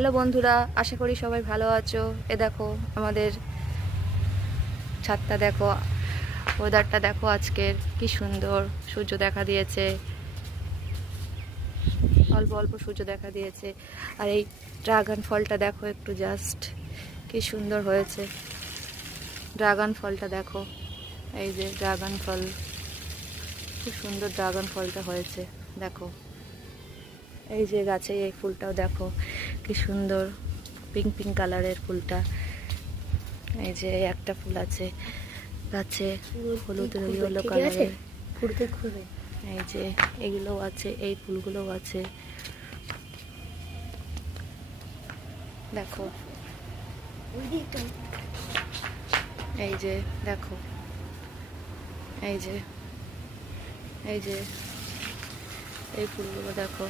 Hello বন্ধুরা, আশা করি সবাই ভালো আছো। এ দেখো আমাদের ছাদটা দেখো, ওয়েদারটা দেখো আজকের কি সুন্দর। সূর্য দেখা দিয়েছে, অল্প অল্প সূর্য দেখা দিয়েছে। আর এই ড্রাগন ফলটা দেখো একটু, জাস্ট কি সুন্দর হয়েছে। ড্রাগন ফলটা দেখো, এই যে ড্রাগন ফল, খুব সুন্দর ড্রাগন ফলটা হয়েছে দেখো। এই যে গাছে এই ফুলটাও দেখো কি সুন্দর, পিঙ্ক পিঙ্ক কালারের ফুলটা। এই যে একটা ফুল আছে গাছে, হলুদ ইয়েলো কালারের। এই যে এগুলোও আছে, এই ফুলগুলোও আছে দেখো। এই যে দেখো, এই যে এই যে এই ফুলগুলো দেখো।